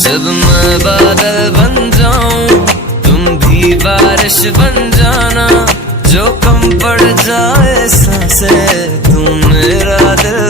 जब मैं बादल बन जाऊं तुम भी बारिश बन जाना, जो कम पड़ जाए सांसें तुम मेरा दिल